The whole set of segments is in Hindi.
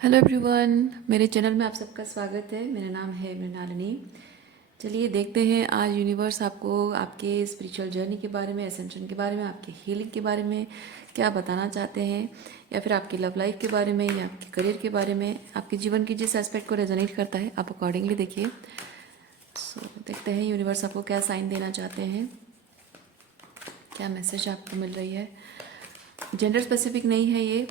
हेलो एवरीवन, मेरे चैनल में आप सबका स्वागत है। मेरा नाम है मृणालिनी। चलिए देखते हैं आज यूनिवर्स आपको आपके स्पिरिचुअल जर्नी के बारे में, एसेंशन के बारे में, आपके हीलिंग के बारे में क्या बताना चाहते हैं, या फिर आपकी लव लाइफ के बारे में, या आपके करियर के बारे में, आपके जीवन की जिस एस्पेक्ट को रेजोनेट करता है आप अकॉर्डिंगली देखिए। सो देखते हैं यूनिवर्स आपको क्या साइन देना चाहते हैं, क्या मैसेज आपको मिल रही है। जेंडर स्पेसिफिक नहीं है ये,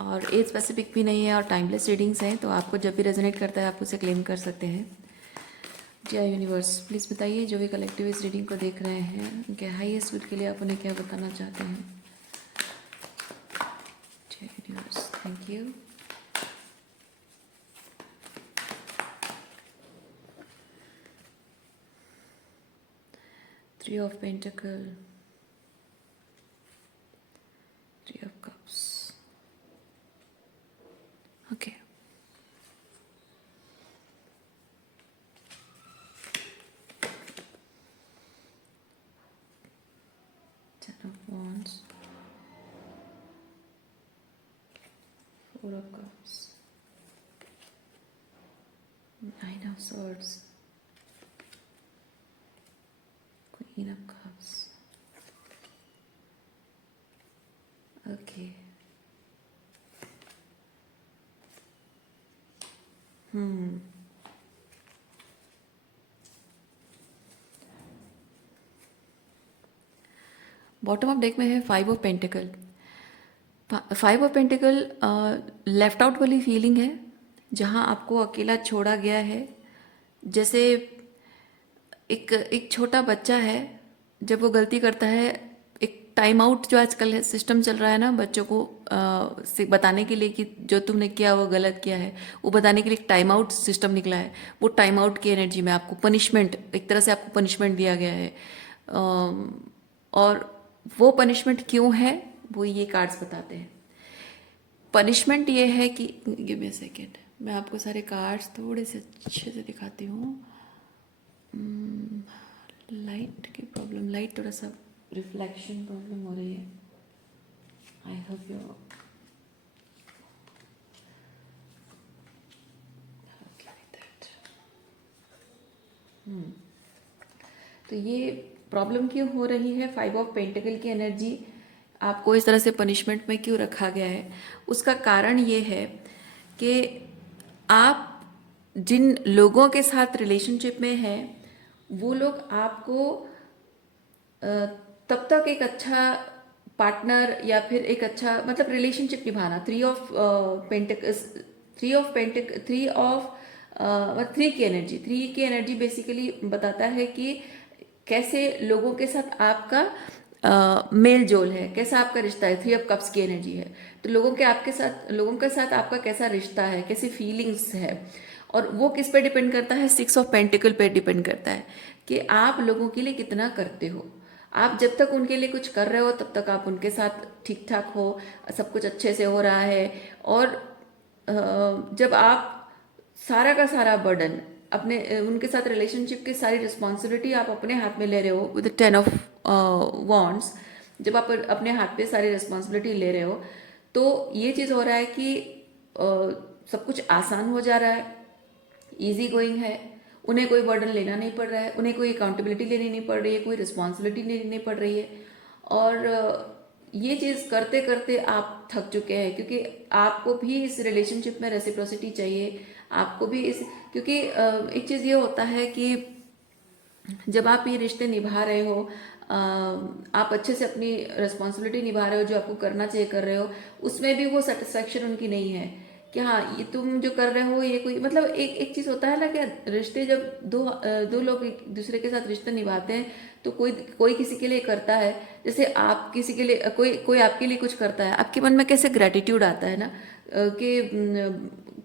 और एज स्पेसिफिक भी नहीं है, और टाइमलेस रीडिंग्स हैं, तो आपको जब भी रेजोनेट करता है आप उसे क्लेम कर सकते हैं। जय यूनिवर्स, प्लीज़ बताइए जो भी कलेक्टिव इस रीडिंग को देख रहे हैं उनके हाईएस्ट गुड के लिए आप उन्हें क्या बताना चाहते हैं। जय universe, thank you. Three of pentacle, three of cups. Okay, ten of wands, four of cups, nine of swords, queen of cups. Okay, bottom of deck में है five of pentacle. Five of pentacle left out वाली फीलिंग है, जहाँ आपको अकेला छोड़ा गया है। जैसे एक एक छोटा बच्चा है, जब वो गलती करता है, एक टाइम आउट जो आजकल है सिस्टम चल रहा है ना बच्चों को बताने के लिए कि जो तुमने किया वो गलत किया है, वो बताने के लिए एक टाइम आउट सिस्टम निकला है। वो टाइम आउट की एनर्जी में आपको पनिशमेंट, एक तरह से आपको पनिशमेंट दिया गया है। और वो पनिशमेंट क्यों है वो ये कार्ड्स बताते हैं। पनिशमेंट ये है कि, गिव मी अ सेकेंड, मैं आपको सारे कार्ड्स थोड़े से अच्छे से दिखाती हूँ। लाइट की प्रॉब्लम, लाइट थोड़ा सा रिफ्लेक्शन प्रॉब्लम हो रही है। आई होप यू तो ये प्रॉब्लम क्यों हो रही है, फाइव ऑफ पेंटिकल की एनर्जी आपको इस तरह से पनिशमेंट में क्यों रखा गया है। उसका कारण ये है कि आप जिन लोगों के साथ रिलेशनशिप में हैं वो लोग आपको तब तक एक अच्छा पार्टनर या फिर एक अच्छा मतलब रिलेशनशिप निभाना। Three of pentacles three of pentacles three of three की एनर्जी, थ्री की एनर्जी बेसिकली बताता है कि कैसे लोगों के साथ आपका मेल जोल है, कैसा आपका रिश्ता है। थ्री ऑफ कप्स की एनर्जी है, तो लोगों के साथ आपका कैसा रिश्ता है, कैसी फीलिंग्स है। और वो किस पे डिपेंड करता है, सिक्स ऑफ पेंटिकल पे डिपेंड करता है कि आप लोगों के लिए कितना करते हो। आप जब तक उनके लिए कुछ कर रहे हो तब तक आप उनके साथ ठीक ठाक हो, सब कुछ अच्छे से हो रहा है। और जब आप सारा का सारा बर्डन अपने उनके साथ रिलेशनशिप की सारी रिस्पॉन्सिबिलिटी आप अपने हाथ में ले रहे हो विद टेन ऑफ वॉन्ड्स, जब आप अपने हाथ पे सारी रिस्पॉन्सिबिलिटी ले रहे हो तो ये चीज़ हो रहा है कि सब कुछ आसान हो जा रहा है, इजी गोइंग है। उन्हें कोई बर्डन लेना नहीं पड़ रहा है, उन्हें कोई अकाउंटेबिलिटी लेनी नहीं पड़ रही है, कोई रिस्पॉन्सिबिलिटी लेनी नहीं पड़ रही है। और ये चीज़ करते करते आप थक चुके हैं, क्योंकि आपको भी इस रिलेशनशिप में रेसिप्रोसिटी चाहिए। आपको भी इस, क्योंकि एक चीज़ ये होता है कि जब आप ये रिश्ते निभा रहे हो, आप अच्छे से अपनी रिस्पॉन्सिबिलिटी निभा रहे हो, जो आपको करना चाहिए कर रहे हो, उसमें भी वो सेटिस्फेक्शन उनकी नहीं है कि हाँ ये तुम जो कर रहे हो ये कोई मतलब एक एक चीज़ होता है ना कि रिश्ते जब दो लोग एक दूसरे के साथ रिश्ते निभाते हैं तो कोई कोई किसी के लिए करता है। जैसे आप किसी के लिए, कोई कोई आपके लिए कुछ करता है, आपके मन में कैसे ग्रेटिट्यूड आता है ना, कि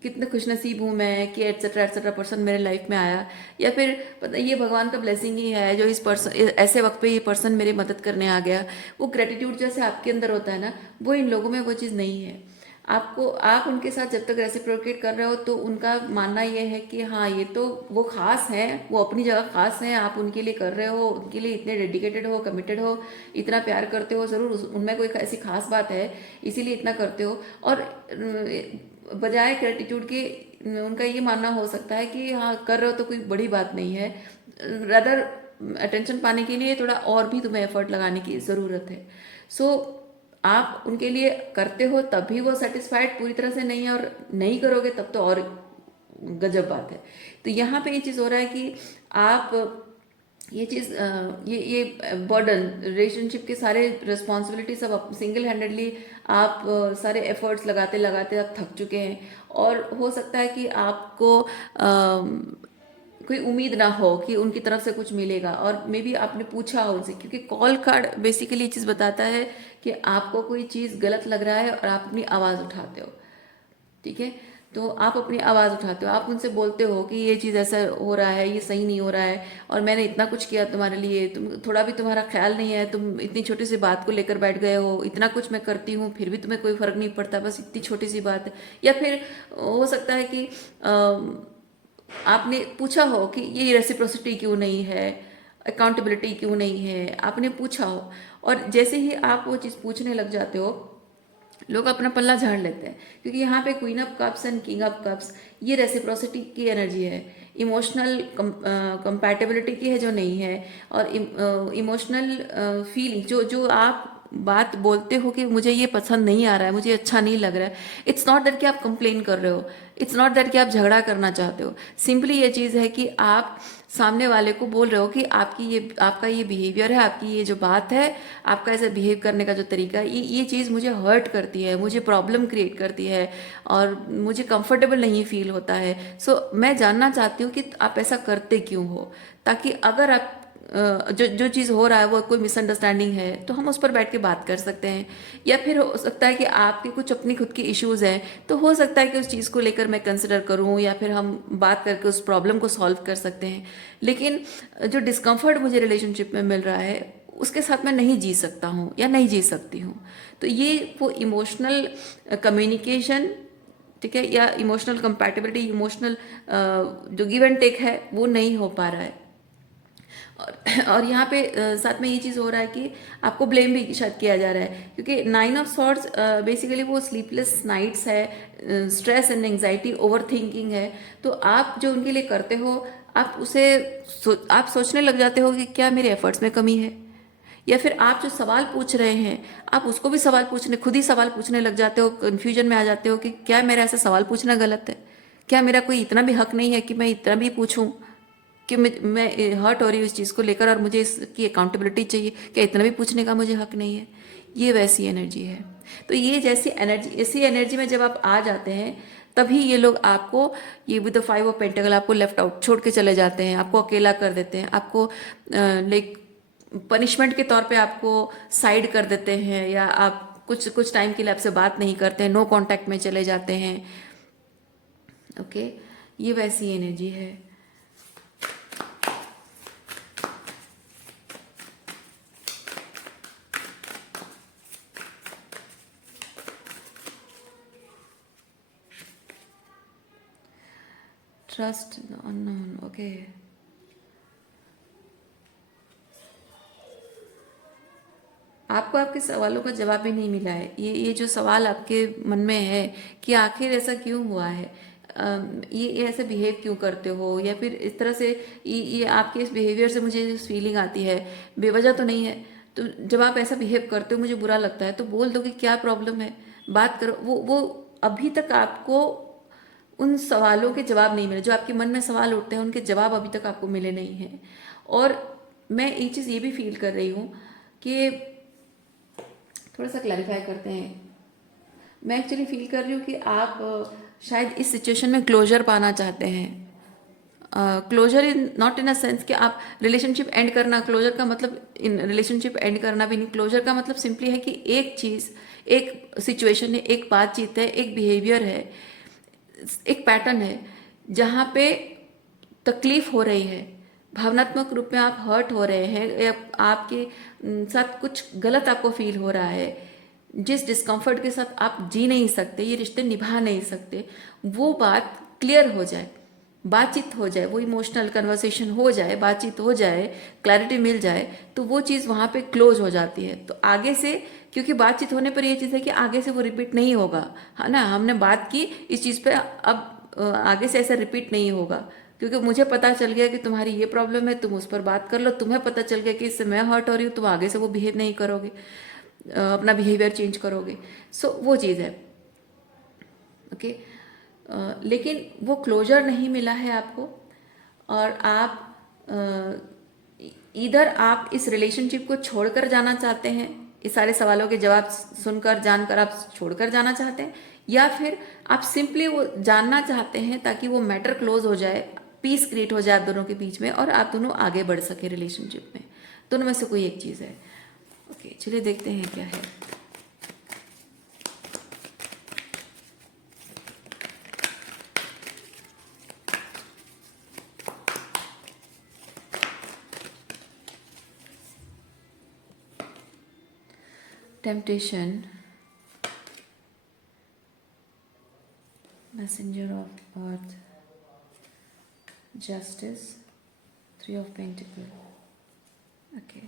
कितने खुशनसीब हूँ मैं कि एटसेट्रा पर्सन मेरे लाइफ में आया, या फिर पता ये भगवान का ब्लेसिंग ही है जो इस पर्सन ऐसे वक्त पे ये पर्सन मेरी मदद करने आ गया। वो ग्रेटिट्यूड जैसे आपके अंदर होता है ना, वो इन लोगों में वो चीज़ नहीं है। आपको, आप उनके साथ जब तक रेसिप्रोकेट कर रहे हो तो उनका मानना ये है कि हाँ ये तो वो खास हैं, वो अपनी जगह खास हैं, आप उनके लिए कर रहे हो, उनके लिए इतने डेडिकेटेड हो, कमिटेड हो, इतना प्यार करते हो, ज़रूर उनमें कोई ऐसी खास बात है इसीलिए इतना करते हो। और बजाय ग्रेटिट्यूड के उनका ये मानना हो सकता है कि हाँ कर रहे हो तो कोई बड़ी बात नहीं है, रदर अटेंशन पाने के लिए थोड़ा और भी तुम्हें एफर्ट लगाने की ज़रूरत है। सो आप उनके लिए करते हो तब भी वो सेटिस्फाइड पूरी तरह से नहीं है, और नहीं करोगे तब तो और गजब बात है। तो यहाँ पे ये चीज़ हो रहा है कि आप ये चीज़ ये बर्डन, रिलेशनशिप के सारे रिस्पॉन्सिबिलिटी सब सिंगल हैंडेडली आप सारे एफर्ट्स लगाते लगाते आप थक चुके हैं, और हो सकता है कि आपको कोई उम्मीद ना हो कि उनकी तरफ से कुछ मिलेगा, और मे बी आपने पूछा हो उनसे, क्योंकि कॉल कार्ड बेसिकली ये चीज़ बताता है कि आपको कोई चीज़ गलत लग रहा है और आप अपनी आवाज़ उठाते हो। ठीक है, तो आप अपनी आवाज़ उठाते हो, आप उनसे बोलते हो कि ये चीज़ ऐसा हो रहा है, ये सही नहीं हो रहा है, और मैंने इतना कुछ किया तुम्हारे लिए, तुम थोड़ा भी तुम्हारा ख्याल नहीं है, तुम इतनी छोटी सी बात को लेकर बैठ गए हो, इतना कुछ मैं करती हूँ फिर भी तुम्हें कोई फर्क नहीं पड़ता, बस इतनी छोटी सी बात है। या फिर हो सकता है कि आपने पूछा हो कि ये रेसिप्रोसिटी क्यों नहीं है, अकाउंटेबिलिटी क्यों नहीं है, आपने पूछा हो, और जैसे ही आप वो चीज़ पूछने लग जाते हो, लोग अपना पल्ला झाड़ लेते हैं, क्योंकि यहाँ पे queen of cups and king of cups ये रेसिप्रोसिटी की एनर्जी है, इमोशनल कंपैटिबिलिटी की है जो नहीं है, और इमोशनल फीलिंग जो जो आप बात बोलते हो कि मुझे ये पसंद नहीं आ रहा है, मुझे अच्छा नहीं लग रहा है, इट्स नॉट दैट कि आप कंप्लेन कर रहे हो, इट्स नॉट दैट कि आप झगड़ा करना चाहते हो, सिंपली ये चीज़ है कि आप सामने वाले को बोल रहे हो कि आपका ये बिहेवियर है, आपकी ये जो बात है, आपका ऐसे बिहेव करने का जो तरीका है, ये चीज़ मुझे हर्ट करती है, मुझे प्रॉब्लम क्रिएट करती है, और मुझे कंफर्टेबल नहीं फील होता है। सो मैं जानना चाहती हूँ कि आप ऐसा करते क्यों हो, ताकि अगर आप जो जो चीज़ हो रहा है वो कोई मिसअंडरस्टैंडिंग है तो हम उस पर बैठ के बात कर सकते हैं। या फिर हो सकता है कि आपके कुछ अपनी खुद की इश्यूज़ हैं, तो हो सकता है कि उस चीज़ को लेकर मैं कंसिडर करूं, या फिर हम बात करके उस प्रॉब्लम को सॉल्व कर सकते हैं। लेकिन जो डिस्कम्फर्ट मुझे रिलेशनशिप में मिल रहा है उसके साथ मैं नहीं जी सकता हूँ या नहीं जी सकती हूँ। तो ये वो इमोशनल कम्युनिकेशन, ठीक है, या इमोशनल कंपैटिबिलिटी, इमोशनल जो गिव एंड टेक है वो नहीं हो पा रहा है। और यहाँ पे साथ में ये चीज़ हो रहा है कि आपको ब्लेम भी शायद किया जा रहा है, क्योंकि 9 ऑफ सॉर्ड्स बेसिकली वो स्लीपलेस नाइट्स है, stress and anxiety, over thinking है। तो आप जो उनके लिए करते हो, आप उसे आप सोचने लग जाते हो कि क्या मेरे एफर्ट्स में कमी है, या फिर आप जो सवाल पूछ रहे हैं आप उसको भी खुद ही सवाल पूछने लग जाते हो, कन्फ्यूजन में आ जाते हो कि क्या मेरा ऐसा सवाल पूछना गलत है, क्या मेरा कोई इतना भी हक नहीं है कि मैं इतना भी पूछूं, कि मैं हर्ट हो रही हूँ इस चीज़ को लेकर और मुझे इसकी अकाउंटेबिलिटी चाहिए, क्या इतना भी पूछने का मुझे हक नहीं है। ये वैसी एनर्जी है। तो ये जैसी एनर्जी, इसी एनर्जी में जब आप आ जाते हैं तभी ये लोग आपको, ये विद द 5 ऑफ पेंटाकल, आपको लेफ्ट आउट छोड़ के चले जाते हैं, आपको अकेला कर देते हैं, आपको लाइक पनिशमेंट के तौर पे आपको साइड कर देते हैं, या आप कुछ कुछ टाइम के लिए आपसे बात नहीं करते हैं, नो कांटेक्ट में चले जाते हैं। ओके, ये वैसी एनर्जी है। Trust the unknown, okay. आपको आपके सवालों का जवाब भी नहीं मिला है। ये जो सवाल आपके मन में है कि आखिर ऐसा क्यों हुआ है, ये ऐसे बिहेव क्यों करते हो, या फिर इस तरह से ये आपके इस बिहेवियर से मुझे फीलिंग आती है, बेवजह तो नहीं है। तो जब आप ऐसा बिहेव करते हो मुझे बुरा लगता है, तो बोल दो कि क्या प्रॉब्लम है, बात करो। वो अभी तक आपको उन सवालों के जवाब नहीं मिले, जो आपके मन में सवाल उठते हैं उनके जवाब अभी तक आपको मिले नहीं हैं। और मैं एक चीज़ ये भी फील कर रही हूँ कि थोड़ा सा क्लैरिफाई करते हैं। मैं एक्चुअली फील कर रही हूँ कि आप शायद इस सिचुएशन में क्लोजर पाना चाहते हैं। Closure in not in a sense कि आप रिलेशनशिप एंड करना, क्लोजर का मतलब इन रिलेशनशिप एंड करना भी नहीं। क्लोजर का मतलब सिंपली है कि एक चीज़, एक सिचुएशन है, एक बातचीत है, एक बिहेवियर है, एक पैटर्न है जहाँ पे तकलीफ हो रही है, भावनात्मक रूप में आप हर्ट हो रहे हैं, या आपके साथ कुछ गलत आपको फील हो रहा है, जिस डिस्कम्फर्ट के साथ आप जी नहीं सकते, ये रिश्ते निभा नहीं सकते, वो बात क्लियर हो जाए, बातचीत हो जाए, वो इमोशनल कन्वर्सेशन हो जाए, बातचीत हो जाए, क्लैरिटी मिल जाए, तो वो चीज़ वहाँ पे क्लोज हो जाती है। तो आगे से, क्योंकि बातचीत होने पर ये चीज़ है कि आगे से वो रिपीट नहीं होगा, है ना। हमने बात की इस चीज़ पे, अब आगे से ऐसा रिपीट नहीं होगा, क्योंकि मुझे पता चल गया कि तुम्हारी ये प्रॉब्लम है, तुम उस पर बात कर लो, तुम्हें पता चल गया कि इससे मैं हर्ट हो रही हूँ, तुम आगे से वो बिहेव नहीं करोगे, अपना बिहेवियर चेंज करोगे। सो वो चीज़ है। ओके। लेकिन वो क्लोजर नहीं मिला है आपको, और आप इधर आप इस रिलेशनशिप को छोड़कर जाना चाहते हैं, इस सारे सवालों के जवाब सुनकर जानकर आप छोड़कर जाना चाहते हैं, या फिर आप सिंपली वो जानना चाहते हैं ताकि वो मैटर क्लोज हो जाए, पीस क्रिएट हो जाए आप दोनों के बीच में, और आप दोनों आगे बढ़ सके रिलेशनशिप में। दोनों में से कोई एक चीज़ है। ओके, चलिए देखते हैं क्या है। Temptation, messenger of earth, justice, 3 of pentacles, okay,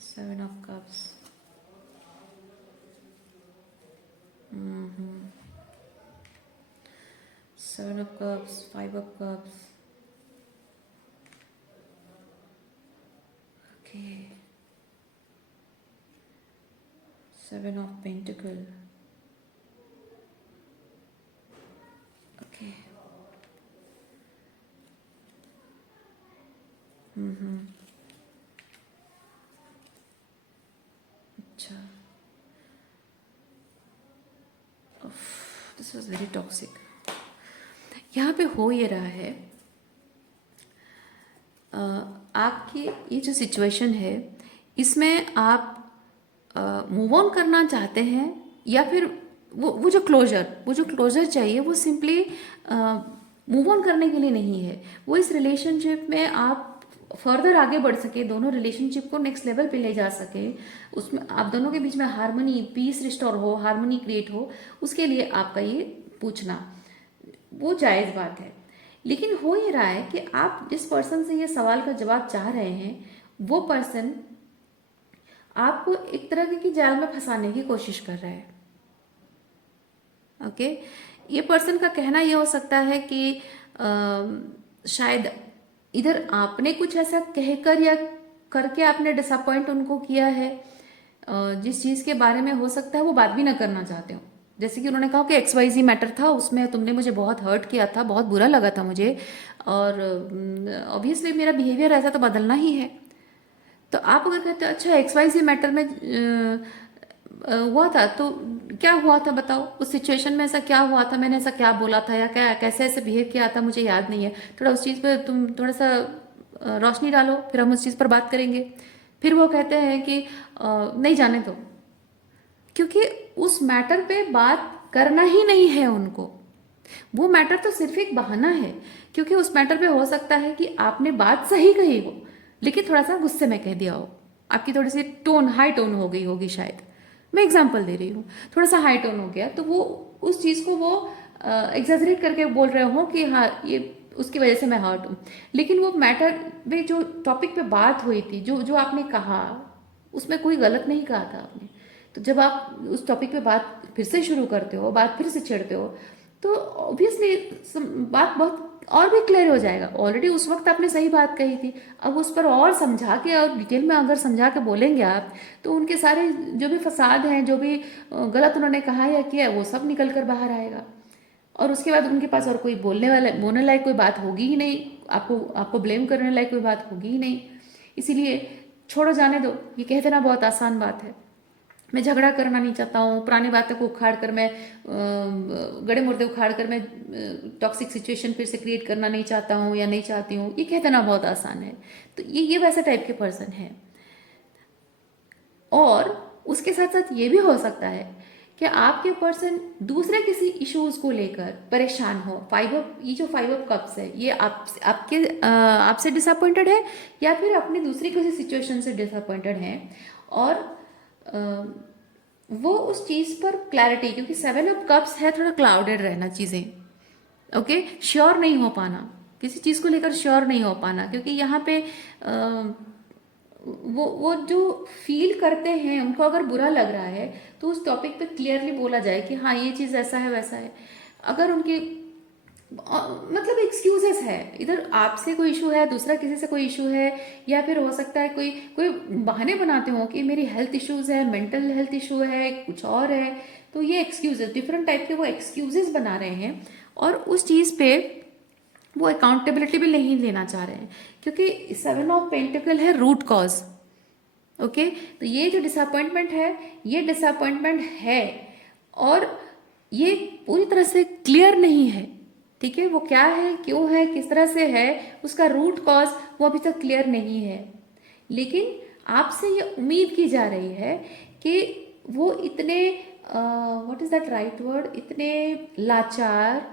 7 of cups, 7 of cups, 5 of cups, okay, 7 of pentacles, okay, अच्छा, दिस वॉज वेरी टॉक्सिक। यहाँ पे हो ये रहा है, आपकी ये जो सिचुएशन है इसमें आप मूव ऑन करना चाहते हैं, या फिर वो जो क्लोजर चाहिए वो सिंपली मूव ऑन करने के लिए नहीं है, वो इस रिलेशनशिप में आप फर्दर आगे बढ़ सके, दोनों रिलेशनशिप को नेक्स्ट लेवल पे ले जा सके, उसमें आप दोनों के बीच में हार्मनी, पीस रिस्टोर हो, हार्मनी क्रिएट हो, उसके लिए आपका ये पूछना वो जायज़ बात है। लेकिन हो ये रहा है कि आप जिस पर्सन से ये सवाल का जवाब चाह रहे हैं, वो पर्सन आपको एक तरह की जाल में फंसाने की कोशिश कर रहा है। ओके, ये पर्सन का कहना ये हो सकता है कि शायद इधर आपने कुछ ऐसा कहकर या करके आपने डिसअपॉइंट उनको किया है, जिस चीज़ के बारे में हो सकता है वो बात भी ना करना चाहते हो। जैसे कि उन्होंने कहा कि XYZ मैटर था, उसमें तुमने मुझे बहुत हर्ट किया था, बहुत बुरा लगा था मुझे, और ऑब्वियसली मेरा बिहेवियर ऐसा तो बदलना ही है। तो आप अगर कहते हो अच्छा XYZ मैटर में हुआ था, तो क्या हुआ था बताओ, उस सिचुएशन में ऐसा क्या हुआ था, मैंने ऐसा क्या बोला था या क्या कैसे ऐसे बिहेव किया था, मुझे याद नहीं है, थोड़ा उस चीज़ पर तुम थोड़ा सा रोशनी डालो, फिर हम उस चीज़ पर बात करेंगे। फिर वो कहते हैं कि नहीं जाने दो, क्योंकि उस मैटर पे बात करना ही नहीं है उनको। वो मैटर तो सिर्फ एक बहाना है, क्योंकि उस मैटर पे हो सकता है कि आपने बात सही कही हो, लेकिन थोड़ा सा गुस्से में कह दिया हो, आपकी थोड़ी सी टोन हाई टोन हो गई होगी शायद, मैं एग्जांपल दे रही हूँ, थोड़ा सा हाई टोन हो गया, तो वो उस चीज़ को वो एग्जैजरेट करके बोल रहे हो कि हाँ ये उसकी वजह से मैं हर्ट हूँ। लेकिन वो मैटर में जो टॉपिक पे बात हुई थी, जो जो आपने कहा, उसमें कोई गलत नहीं कहा था आपने। तो जब आप उस टॉपिक पे बात फिर से शुरू करते हो, बात फिर से छेड़ते हो, तो ऑब्वियसली बात बहुत और भी क्लियर हो जाएगा। ऑलरेडी उस वक्त आपने सही बात कही थी, अब उस पर और समझा के और डिटेल में अगर समझा के बोलेंगे आप, तो उनके सारे जो भी फसाद हैं, जो भी गलत उन्होंने कहा या किया, वो सब निकल कर बाहर आएगा, और उसके बाद उनके पास और कोई बोलने लायक कोई बात होगी ही नहीं, आपको आपको ब्लेम करने लायक कोई बात होगी ही नहीं। इसीलिए छोड़ो, जाने दो, ये कह देना बहुत आसान बात है। मैं झगड़ा करना नहीं चाहता हूँ, पुरानी बातों को उखाड़ कर मैं गड़े मुर्दे उखाड़ कर मैं टॉक्सिक सिचुएशन फिर से क्रिएट करना नहीं चाहता हूँ या नहीं चाहती हूँ, ये कह देना बहुत आसान है। तो ये वैसे टाइप के पर्सन है। और उसके साथ साथ ये भी हो सकता है कि आपके पर्सन दूसरे किसी इश्यूज को लेकर परेशान हो। ये जो 5 ऑफ कप्स है, ये आपसे डिसअपॉइंटेड है, या फिर अपनी दूसरी किसी सिचुएशन से डिसअपॉइंटेड है, और वो उस चीज पर क्लैरिटी, क्योंकि 7 ऑफ कप्स है थोड़ा क्लाउडेड रहना चीजें, ओके, श्योर नहीं हो पाना, किसी चीज को लेकर श्योर नहीं हो पाना, क्योंकि यहाँ पे वो जो फील करते हैं उनको अगर बुरा लग रहा है तो उस टॉपिक पे क्लियरली बोला जाए कि हाँ ये चीज़ ऐसा है वैसा है। अगर उनकी मतलब एक्सक्यूजेस है, इधर आपसे कोई इशू है, दूसरा किसी से कोई इशू है, या फिर हो सकता है कोई कोई बहाने बनाते हो कि मेरी हेल्थ इश्यूज है, मेंटल हेल्थ इशू है, कुछ और है, तो ये एक्सक्यूजेस डिफरेंट टाइप के वो एक्सक्यूजेस बना रहे हैं और उस चीज़ पे वो अकाउंटेबिलिटी भी नहीं लेना चाह रहे हैं, क्योंकि 7 ऑफ पेंटिकल है रूट कॉज। ओके, तो ये जो डिसअपॉइंटमेंट है, ये डिसअपॉइंटमेंट है और ये पूरी तरह से क्लियर नहीं है, ठीक है, वो क्या है, क्यों है, किस तरह से है, उसका रूट कॉज वो अभी तक क्लियर नहीं है। लेकिन आपसे ये उम्मीद की जा रही है कि वो इतने what is that right word, इतने लाचार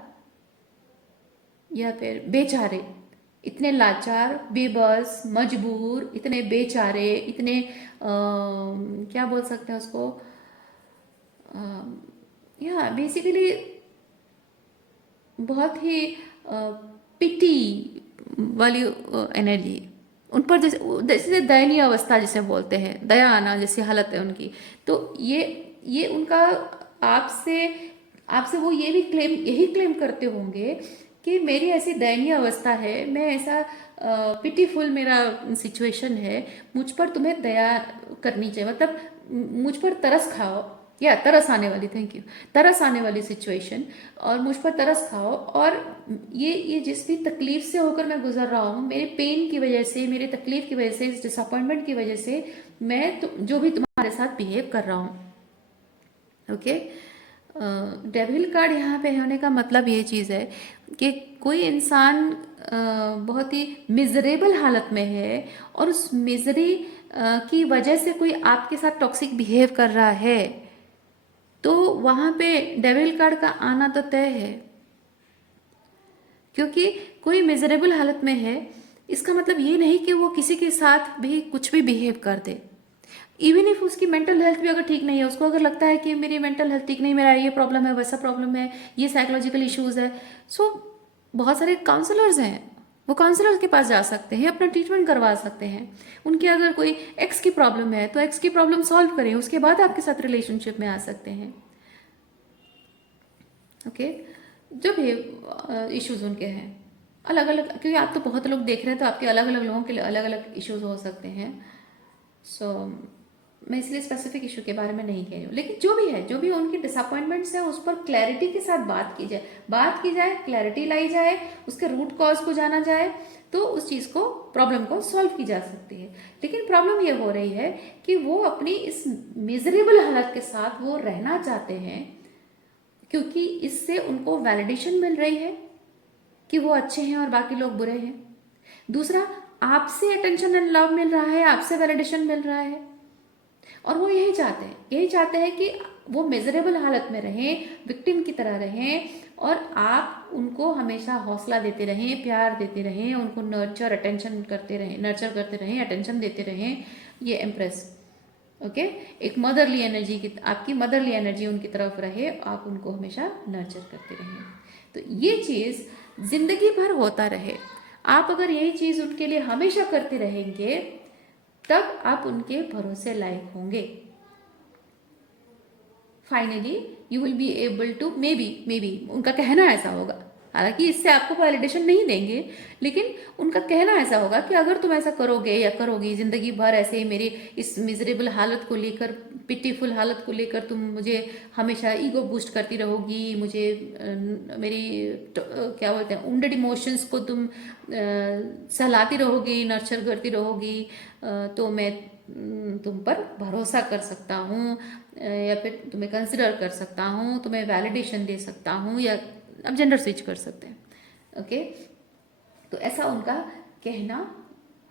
या फिर बेचारे, इतने लाचार, बेबस, मजबूर, इतने बेचारे, इतने क्या बोल सकते हैं उसको, या बेसिकली बहुत ही पिटी वाली एनर्जी उन पर, जैसे जैसे दयनीय अवस्था जिसे बोलते हैं, दया आना जैसी हालत है उनकी। तो ये उनका आपसे आपसे वो ये भी क्लेम, यही क्लेम करते होंगे कि मेरी ऐसी दयनीय अवस्था है, मैं ऐसा पिटीफुल मेरा सिचुएशन है, मुझ पर तुम्हें दया करनी चाहिए, मतलब मुझ पर तरस खाओ, या तरस आने वाली, थैंक यू, तरस आने वाली सिचुएशन, और मुझ पर तरस खाओ। और ये जिस भी तकलीफ से होकर मैं गुजर रहा हूँ, मेरे पेन की वजह से, मेरे तकलीफ की वजह से, इस डिसअपॉइंटमेंट की वजह से मैं जो भी तुम्हारे साथ बिहेव कर रहा हूँ, ओके। डेविल कार्ड यहाँ पे होने का मतलब ये चीज़ है कि कोई इंसान बहुत ही मिजरेबल हालत में है और उस मिजरी की वजह से कोई आपके साथ टॉक्सिक बिहेव कर रहा है, तो वहाँ पे डेविल कार्ड का आना तो तय है, क्योंकि कोई मिजरेबल हालत में है, इसका मतलब ये नहीं कि वो किसी के साथ भी कुछ भी बिहेव कर दे। इवन इफ उसकी मेंटल हेल्थ भी अगर ठीक नहीं है, उसको अगर लगता है कि मेरी मेंटल हेल्थ ठीक नहीं, मेरा ये प्रॉब्लम है, वैसा प्रॉब्लम है, ये साइकोलॉजिकल इश्यूज है, सो बहुत सारे काउंसलर्स हैं, वो काउंसलर के पास जा सकते हैं, अपना ट्रीटमेंट करवा सकते हैं। उनकी अगर कोई एक्स की प्रॉब्लम है तो एक्स की प्रॉब्लम सॉल्व करें, उसके बाद आपके साथ रिलेशनशिप में आ सकते हैं, ओके। जो भी इश्यूज उनके हैं अलग अलग, क्योंकि आप तो बहुत लोग देख रहे हैं तो आपके अलग अलग लोगों के लिए अलग अलग इश्यूज हो सकते हैं। सो मैं इसलिए स्पेसिफिक इशू के बारे में नहीं कह रही हूँ, लेकिन जो भी है, जो भी उनकी डिसअपॉइंटमेंट्स है, उस पर क्लैरिटी के साथ बात की जाए, क्लैरिटी लाई जाए, उसके रूट कॉज को जाना जाए, तो उस चीज़ को, प्रॉब्लम को सॉल्व की जा सकती है। लेकिन प्रॉब्लम ये हो रही है कि वो अपनी इस मिजरेबल हालत के साथ वो रहना चाहते हैं, क्योंकि इससे उनको वैलिडेशन मिल रही है कि वो अच्छे हैं और बाकी लोग बुरे हैं। दूसरा, आपसे अटेंशन एंड लव मिल रहा है, आपसे वैलिडेशन मिल रहा है, और वो यही चाहते हैं कि वो मेजरेबल हालत में रहें, विक्टिम की तरह रहें, और आप उनको हमेशा हौसला देते रहें, प्यार देते रहें, उनको नर्चर करते रहें, अटेंशन देते रहें। ये एम्प्रेस, ओके, एक मदरली एनर्जी की, आपकी मदरली एनर्जी उनकी तरफ रहे, आप उनको हमेशा नर्चर करते रहें। तो ये चीज़ जिंदगी भर होता रहे, आप अगर यही चीज़ उनके लिए हमेशा करते रहेंगे, तब आप उनके भरोसे लायक होंगे। Finally you will be able to, maybe उनका कहना ऐसा होगा, हालांकि इससे आपको वैलिडेशन नहीं देंगे, लेकिन उनका कहना ऐसा होगा कि अगर तुम ऐसा करोगे या करोगी जिंदगी भर ऐसे ही मेरी इस मिजरेबल हालत को लेकर, पिटीफुल हालत को लेकर तुम मुझे हमेशा ईगो बूस्ट करती रहोगी, मुझे मेरी क्या बोलते हैं उंडेड इमोशंस को तुम सहलाती रहोगी, नर्चर करती रहोगी, तो मैं तुम पर भरोसा कर सकता हूँ, या फिर तुम्हें कंसिडर कर सकता हूँ, तुम्हें वैलिडेशन दे सकता हूँ, या अब जेंडर स्विच कर सकते हैं, ओके। तो ऐसा उनका कहना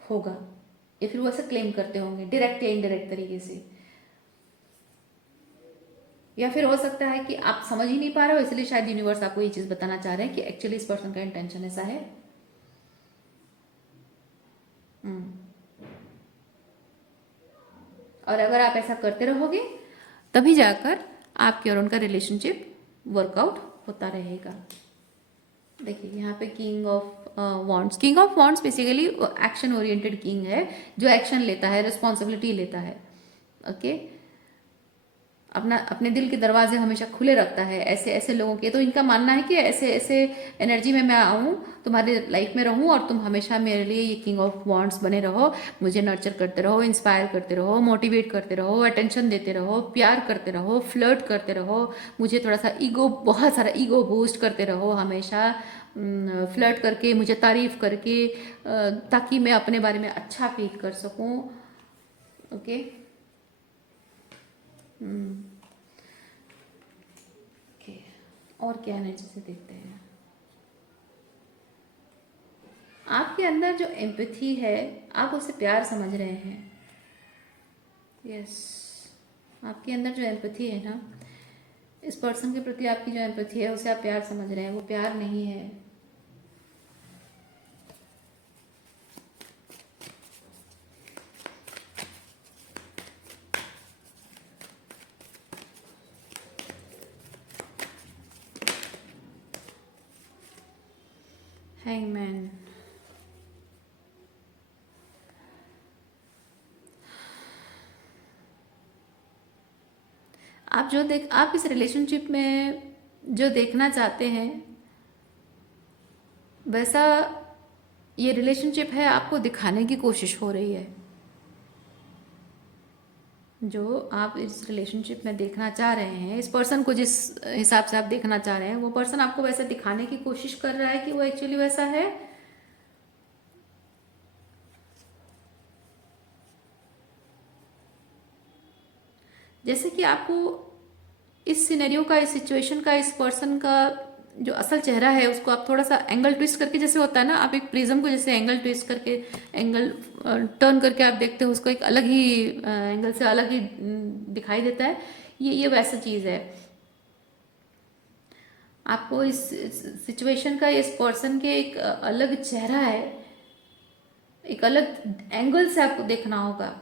होगा, या फिर वो ऐसा क्लेम करते होंगे डायरेक्ट या इनडायरेक्ट तरीके से, या फिर हो सकता है कि आप समझ ही नहीं पा रहे हो, इसलिए शायद यूनिवर्स आपको ये चीज़ बताना चाह रहे हैं कि एक्चुअली इस पर्सन का इंटेंशन ऐसा है। और अगर आप ऐसा करते रहोगे तभी जाकर आपके और उनका रिलेशनशिप वर्कआउट होता रहेगा। देखिए यहाँ पे king of wands, king of wands basically action oriented king है, जो एक्शन लेता है, रिस्पॉन्सिबिलिटी लेता है। ओके, अपना अपने दिल के दरवाजे हमेशा खुले रखता है ऐसे ऐसे लोगों के। तो इनका मानना है कि ऐसे ऐसे एनर्जी में मैं आऊँ, तुम्हारी लाइफ में रहूँ और तुम हमेशा मेरे लिए ये किंग ऑफ वॉन्ड्स बने रहो, मुझे नर्चर करते रहो, इंस्पायर करते रहो, मोटिवेट करते रहो, अटेंशन देते रहो, प्यार करते रहो, फ्लर्ट करते रहो, मुझे थोड़ा सा ईगो, बहुत सारा ईगो बूस्ट करते रहो हमेशा, फ्लर्ट करके, मुझे तारीफ करके, ताकि मैं अपने बारे में अच्छा फील कर सकूँ। ओके, ओके, और क्या एनर्जी से देखते हैं। आपके अंदर जो एम्पैथी है, आप उसे प्यार समझ रहे हैं। यस, आपके अंदर जो एम्पैथी है ना, इस पर्सन के प्रति आपकी जो एम्पैथी है उसे आप प्यार समझ रहे हैं, वो प्यार नहीं है। हैंगमैन, आप इस रिलेशनशिप में जो देखना चाहते हैं वैसा ये रिलेशनशिप है, आपको दिखाने की कोशिश हो रही है। जो आप इस रिलेशनशिप में देखना चाह रहे हैं, इस पर्सन को जिस हिसाब से आप देखना चाह रहे हैं, वो पर्सन आपको वैसा दिखाने की कोशिश कर रहा है कि वो एक्चुअली वैसा है। जैसे कि आपको इस सिनेरियो का, इस सिचुएशन का, इस पर्सन का जो असल चेहरा है उसको आप थोड़ा सा एंगल ट्विस्ट करके, जैसे होता है ना, आप एक प्रिज्म को जैसे एंगल ट्विस्ट करके, एंगल टर्न करके आप देखते हो उसको, एक अलग ही एंगल से अलग ही दिखाई देता है। ये वैसा चीज़ है। आपको इस सिचुएशन का, इस पर्सन के एक अलग चेहरा है, एक अलग एंगल से आपको देखना होगा,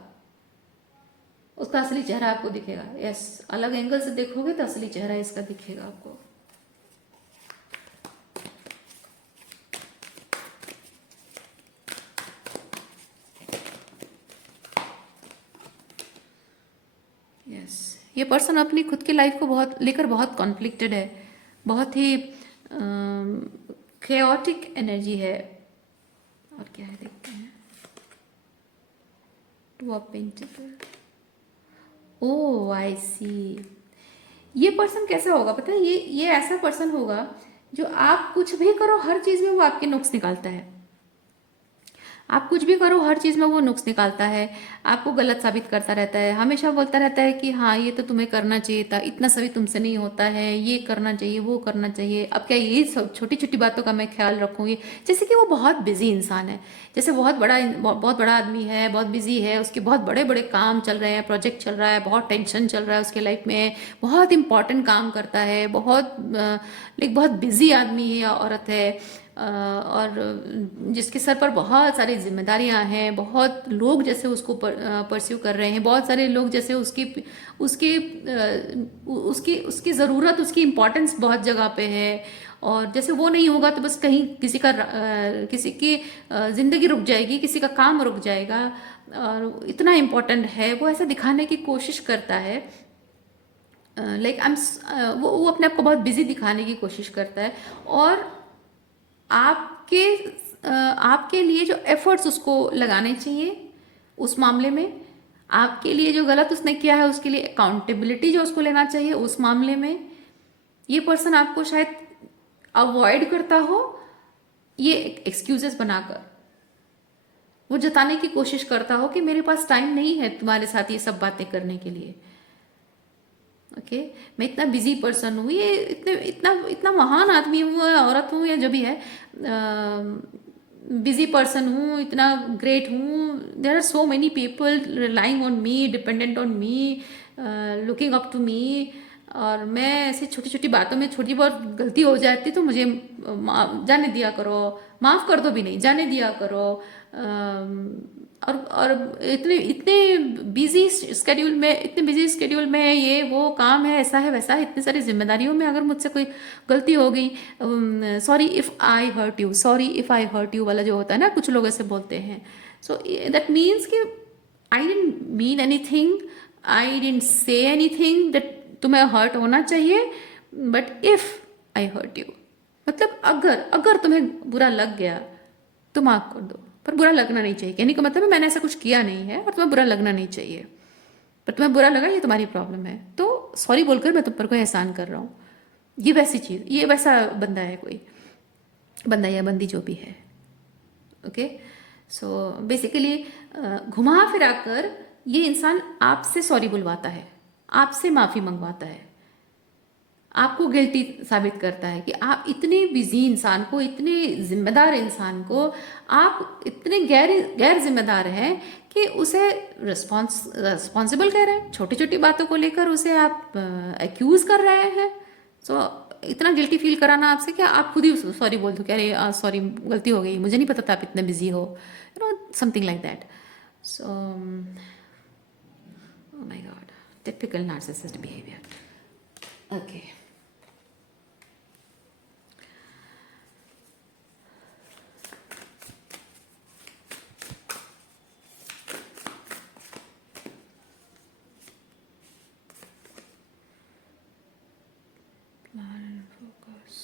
उसका असली चेहरा आपको दिखेगा। यस, अलग एंगल से देखोगे तो असली चेहरा इसका दिखेगा आपको। यस, ये पर्सन अपनी खुद की लाइफ को लेकर बहुत कॉन्फ्लिक्टेड है, बहुत ही केओटिक एनर्जी है। और क्या है देखते हैं। टू ऑफ पेंटिकल, ओह आई सी। ये पर्सन कैसा होगा पता है, ये ऐसा पर्सन होगा जो आप कुछ भी करो हर चीज़ में वो आपके नुक्स निकालता है। आप कुछ भी करो हर चीज़ में वो नुक्स निकालता है, आपको गलत साबित करता रहता है, हमेशा बोलता रहता है कि हाँ ये तो तुम्हें करना चाहिए था, इतना सभी तुमसे नहीं होता है, ये करना चाहिए, वो करना चाहिए, अब क्या ये सब छोटी छोटी बातों का मैं ख्याल रखूँगी। जैसे कि वो बहुत बिजी इंसान है, जैसे बहुत बड़ा आदमी है, बहुत बिजी है, उसके बहुत बड़े बड़े काम चल रहे हैं, प्रोजेक्ट चल रहा है, बहुत टेंशन चल रहा है उसके लाइफ में, बहुत इंपॉर्टेंट काम करता है, बहुत बिजी आदमी है या औरत है, और जिसके सर पर बहुत सारी जिम्मेदारियां हैं, बहुत लोग जैसे उसको परस्यू कर रहे हैं, बहुत सारे लोग जैसे उसकी उसकी उसकी उसकी ज़रूरत, उसकी इम्पोर्टेंस बहुत जगह पे है, और जैसे वो नहीं होगा तो बस कहीं किसी की ज़िंदगी रुक जाएगी, किसी का काम रुक जाएगा, और इतना इम्पोर्टेंट है वो, ऐसा दिखाने की कोशिश करता है। लाइक वो अपने आप को बहुत बिजी दिखाने की कोशिश करता है, और आपके आपके लिए जो एफर्ट्स उसको लगाने चाहिए उस मामले में, आपके लिए जो गलत उसने किया है उसके लिए अकाउंटेबिलिटी जो उसको लेना चाहिए उस मामले में, ये पर्सन आपको शायद अवॉइड करता हो, ये एक्सक्यूजेस बनाकर वो जताने की कोशिश करता हो कि मेरे पास टाइम नहीं है तुम्हारे साथ ये सब बातें करने के लिए। ओके, मैं इतना बिजी पर्सन हूँ, ये इतना इतना महान आदमी हूँ, औरत हूँ या जो भी है, बिजी पर्सन हूँ, इतना ग्रेट हूँ, there are so many people relying on me, dependent on me, looking up to me, और मैं ऐसी छोटी छोटी बातों में छोटी बहुत गलती हो जाती तो मुझे जाने दिया करो, माफ़ कर दो भी नहीं, जाने दिया करो, और इतने इतने बिजी स्केड्यूल में, इतने बिजी स्केड्यूल में ये वो काम है, ऐसा है वैसा है, इतनी सारी जिम्मेदारियों में अगर मुझसे कोई गलती हो गई, sorry if I hurt you, sorry if I hurt you वाला जो होता है ना, कुछ लोग ऐसे बोलते हैं। सो दैट मीन्स कि I didn't mean anything, I didn't say anything that तुम्हें हर्ट होना चाहिए, but if I hurt you, मतलब अगर अगर तुम्हें बुरा लग गया तो माफ़ कर दो, पर बुरा लगना नहीं चाहिए। कहने का मतलब है मैंने ऐसा कुछ किया नहीं है और तुम्हें बुरा लगना नहीं चाहिए, पर तुम्हें बुरा लगा ये तुम्हारी प्रॉब्लम है, तो सॉरी बोलकर मैं तुम पर कोई एहसान कर रहा हूँ। ये वैसी चीज़, ये वैसा बंदा है, कोई बंदा या बंदी जो भी है। ओके, सो बेसिकली घुमा फिरा कर ये इंसान आपसे सॉरी बुलवाता है, आपसे माफ़ी मंगवाता है, आपको गिल्टी साबित करता है कि आप इतने बिजी इंसान को, इतने जिम्मेदार इंसान को आप इतने गैर गैर जिम्मेदार हैं कि उसे रिस्पॉन्सिबल कह रहे हैं, छोटी छोटी बातों को लेकर उसे आप एक्यूज कर रहे हैं। सो इतना गिल्टी फील कराना आपसे, क्या आप खुद ही सॉरी बोल दो कि अरे सॉरी गलती हो गई, मुझे नहीं पता था आप इतने बिजी हो, you know, something like that. So oh my God, typical narcissist behaviour. Okay, plan and focus,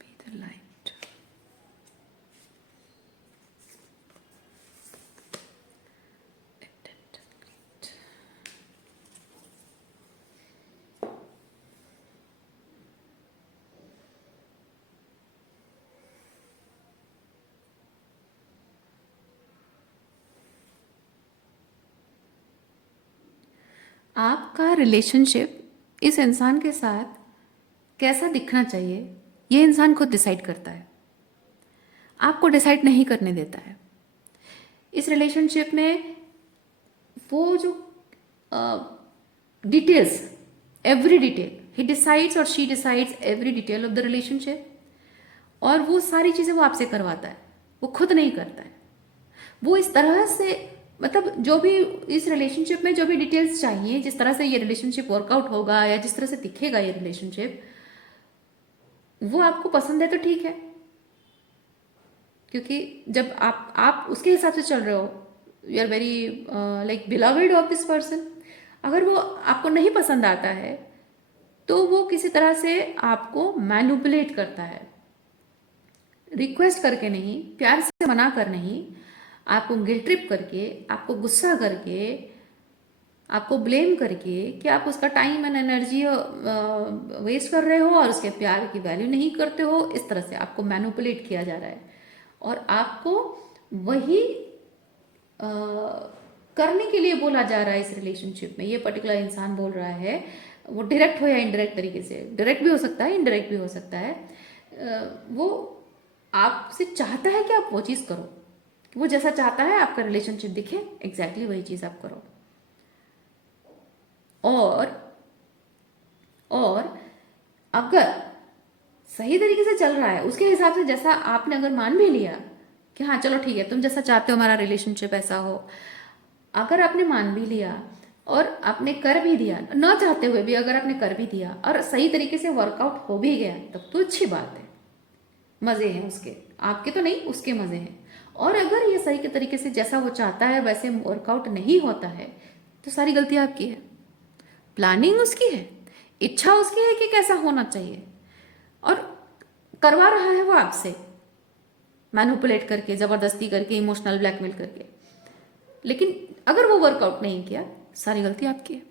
be the light, intent and greed. आपका रिलेशनशिप इस इंसान के साथ कैसा दिखना चाहिए, ये इंसान खुद डिसाइड करता है, आपको डिसाइड नहीं करने देता है। इस रिलेशनशिप में वो जो डिटेल्स, एवरी डिटेल ही डिसाइड्स और she decides every detail of the relationship, और वो सारी चीज़ें वो आपसे करवाता है, वो खुद नहीं करता है। वो इस तरह से, मतलब जो भी इस रिलेशनशिप में जो भी डिटेल्स चाहिए, जिस तरह से ये रिलेशनशिप वर्कआउट होगा या जिस तरह से दिखेगा ये रिलेशनशिप, वो आपको पसंद है तो ठीक है, क्योंकि जब आप उसके हिसाब से चल रहे हो, you are very like beloved of this person. अगर वो आपको नहीं पसंद आता है तो वो किसी तरह से आपको मैनिपुलेट करता है, रिक्वेस्ट करके नहीं, प्यार से मना कर नहीं, आपको गिल्ट ट्रिप करके, आपको गुस्सा करके, आपको ब्लेम करके कि आप उसका टाइम एंड एनर्जी वेस्ट कर रहे हो और उसके प्यार की वैल्यू नहीं करते हो। इस तरह से आपको मैनिपुलेट किया जा रहा है और आपको वही करने के लिए बोला जा रहा है। इस रिलेशनशिप में ये पर्टिकुलर इंसान बोल रहा है, वो डायरेक्ट हो या इनडायरेक्ट तरीके से, डायरेक्ट भी हो सकता है, इनडायरेक्ट भी हो सकता है, वो आपसे चाहता है कि आप वो चीज़ करो, वो जैसा चाहता है आपका रिलेशनशिप दिखे, एग्जैक्टली वही चीज़ आप करो। और अगर सही तरीके से चल रहा है उसके हिसाब से, जैसा आपने अगर मान भी लिया कि हाँ चलो ठीक है, तुम जैसा चाहते हो हमारा रिलेशनशिप ऐसा हो, अगर आपने मान भी लिया और आपने कर भी दिया, ना चाहते हुए भी अगर आपने कर भी दिया और सही तरीके से वर्कआउट हो भी गया, तब तो अच्छी बात है, मज़े हैं उसके, आपके तो नहीं, उसके मज़े हैं। और अगर ये सही के तरीके से जैसा वो चाहता है वैसे वर्कआउट नहीं होता है, तो सारी गलती आपकी है, प्लानिंग उसकी है, इच्छा उसकी है कि कैसा होना चाहिए, और करवा रहा है वो आपसे मैनिपुलेट करके, ज़बरदस्ती करके, इमोशनल ब्लैकमेल करके। लेकिन अगर वो वर्कआउट नहीं किया, सारी गलती आपकी है।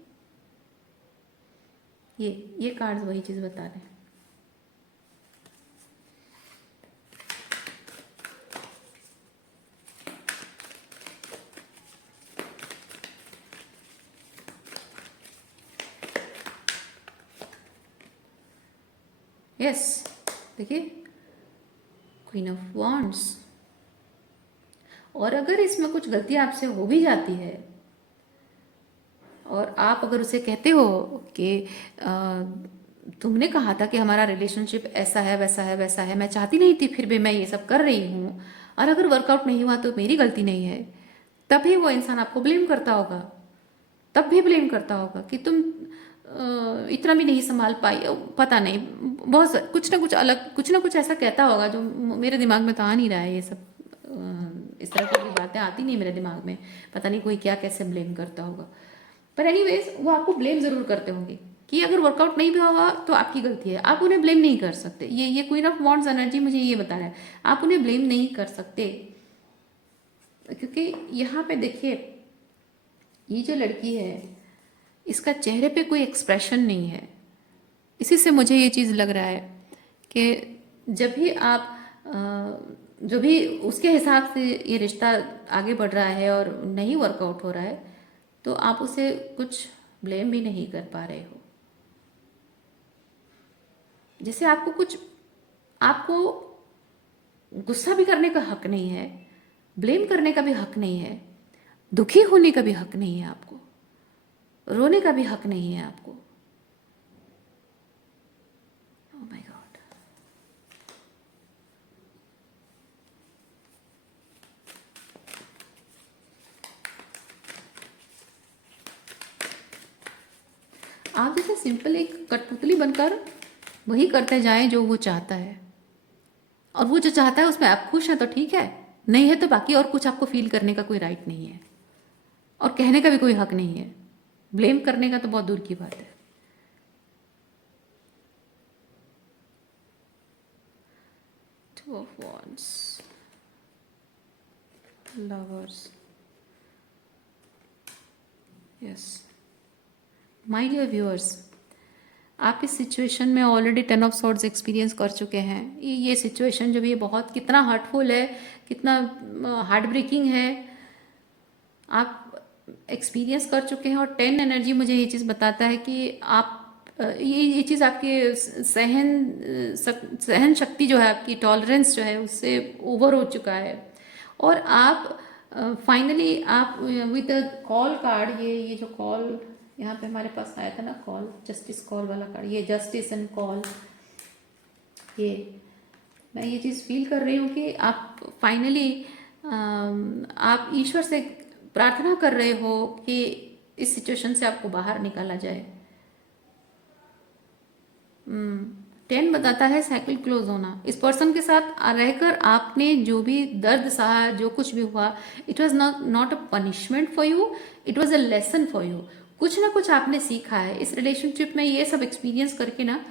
ये कार्ड्स वही चीज़ बता रहे हैं। यस, देखिए क्वीन ऑफ वॉन्ड्स। और अगर इसमें कुछ गलती आपसे हो भी जाती है और आप अगर उसे कहते हो कि तुमने कहा था कि हमारा रिलेशनशिप ऐसा है वैसा है वैसा है, मैं चाहती नहीं थी फिर भी मैं ये सब कर रही हूँ, और अगर वर्कआउट नहीं हुआ तो मेरी गलती नहीं है, तभी वो इंसान आपको ब्लेम करता होगा। तब भी ब्लेम करता होगा कि तुम इतना भी नहीं संभाल पाई, पता नहीं, कुछ ना कुछ अलग, कुछ ना कुछ ऐसा कहता होगा जो मेरे दिमाग में तो आ नहीं रहा है। ये सब इस तरह की बातें आती नहीं मेरे दिमाग में, पता नहीं कोई क्या कैसे ब्लेम करता होगा। पर एनीवेज वो आपको ब्लेम जरूर करते होंगे कि अगर वर्कआउट नहीं भी हुआ तो आपकी गलती है। आप उन्हें ब्लेम नहीं कर सकते। ये क्वीन ऑफ वॉन्ड्स एनर्जी मुझे ये बता रहा है, आप उन्हें ब्लेम नहीं कर सकते, क्योंकि यहाँ पे देखिए ये जो लड़की है इसका चेहरे पे कोई एक्सप्रेशन नहीं है। इसी से मुझे ये चीज़ लग रहा है कि जब भी आप जो भी उसके हिसाब से ये रिश्ता आगे बढ़ रहा है और नहीं वर्कआउट हो रहा है, तो आप उसे कुछ ब्लेम भी नहीं कर पा रहे हो। जैसे आपको गुस्सा भी करने का हक नहीं है, ब्लेम करने का भी हक नहीं है, दुखी होने का भी हक नहीं है, आपको रोने का भी हक नहीं है आपको। Oh my God. आप जैसे सिंपल एक कठपुतली बनकर वही करते जाएं जो वो चाहता है, और वो जो चाहता है उसमें आप खुश हैं तो ठीक है, नहीं है तो बाकी और कुछ आपको फील करने का कोई राइट नहीं है, और कहने का भी कोई हक नहीं है। ब्लेम करने का तो बहुत दूर की बात है। Two of wands, lovers, yes my dear viewers, आप इस सिचुएशन में ऑलरेडी 10 ऑफ सॉर्ड्स एक्सपीरियंस कर चुके हैं। ये सिचुएशन जो भी है बहुत कितना हर्टफुल है, कितना हार्ट ब्रेकिंग है, आप एक्सपीरियंस कर चुके हैं। और 10 एनर्जी मुझे ये चीज़ बताता है कि आप ये चीज़ आपके सहन शक्ति जो है, आपकी टॉलरेंस जो है उससे ओवर हो चुका है। और आप फाइनली आप विद द कॉल कार्ड, ये जो कॉल यहाँ पे हमारे पास आया था ना, कॉल, जस्टिस कॉल वाला कार्ड, ये जस्टिस एंड कॉल, ये मैं ये चीज़ फील कर रही हूँ कि आप फाइनली आप ईश्वर से प्रार्थना कर रहे हो कि इस सिचुएशन से आपको बाहर निकाला जाए। 10 बताता है साइकिल क्लोज होना। इस पर्सन के साथ रहकर आपने जो भी दर्द सहा, जो कुछ भी हुआ, it was not a punishment for you, it was a lesson for you. कुछ ना कुछ आपने सीखा है इस रिलेशनशिप में, ये सब एक्सपीरियंस करके ना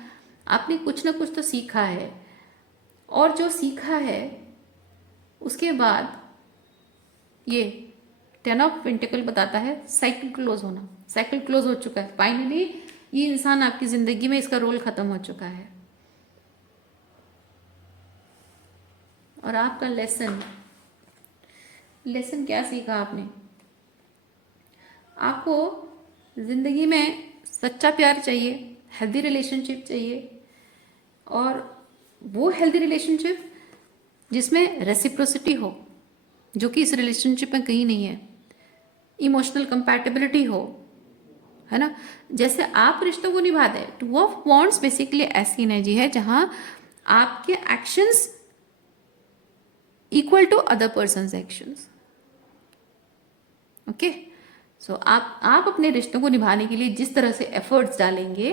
आपने कुछ ना कुछ तो सीखा है। और जो सीखा है उसके बाद ये 10 ऑफ पेंटिकल बताता है साइकिल क्लोज होना। साइकिल क्लोज हो चुका है फाइनली, ये इंसान आपकी जिंदगी में, इसका रोल खत्म हो चुका है। और आपका लेसन क्या सीखा आपने? आपको जिंदगी में सच्चा प्यार चाहिए, हेल्दी रिलेशनशिप चाहिए, और वो हेल्दी रिलेशनशिप जिसमें रेसिप्रोसिटी हो, जो कि इस रिलेशनशिप में कहीं नहीं है, इमोशनल कंपैटिबिलिटी हो, है ना। जैसे आप रिश्तों को निभाते हैं। 2 ऑफ वॉन्ड्स बेसिकली ऐसी एनर्जी है जहां आपके actions equal to other person's actions. Okay, so आप अपने रिश्तों को निभाने के लिए जिस तरह से एफर्ट्स डालेंगे,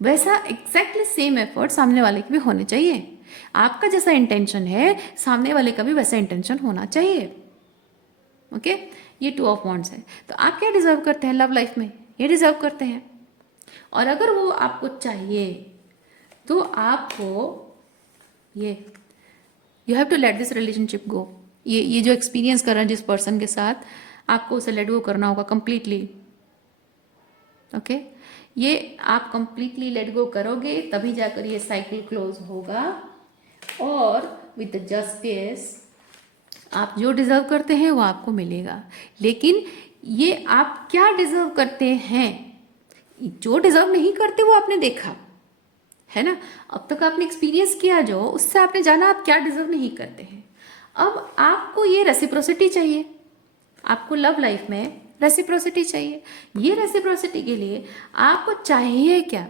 वैसा एग्जैक्टली सेम एफर्ट सामने वाले के भी होने चाहिए। आपका जैसा इंटेंशन है, सामने वाले का भी वैसा इंटेंशन होना चाहिए। ओके, ये 2 ऑफ वॉन्ड्स है। तो आप क्या डिजर्व करते हैं लव लाइफ में? ये डिजर्व करते हैं। और अगर वो आपको चाहिए तो आपको you have to let this relationship go. ये जो एक्सपीरियंस कर रहे हैं जिस पर्सन के साथ, आपको उसे लेट गो करना होगा कंप्लीटली। ओके, ये आप कंप्लीटली लेट गो करोगे तभी जाकर ये साइकिल क्लोज होगा। और विद द जस्टिस आप जो डिजर्व करते हैं वो आपको मिलेगा। लेकिन ये आप क्या डिजर्व करते हैं, जो डिजर्व नहीं करते वो आपने देखा है ना। अब तक आपने एक्सपीरियंस किया, जो उससे आपने जाना आप क्या डिजर्व नहीं करते हैं। अब आपको ये रेसिप्रोसिटी चाहिए, आपको लव लाइफ में रेसिप्रोसिटी चाहिए। ये रेसिप्रोसिटी के लिए आपको चाहिए क्या?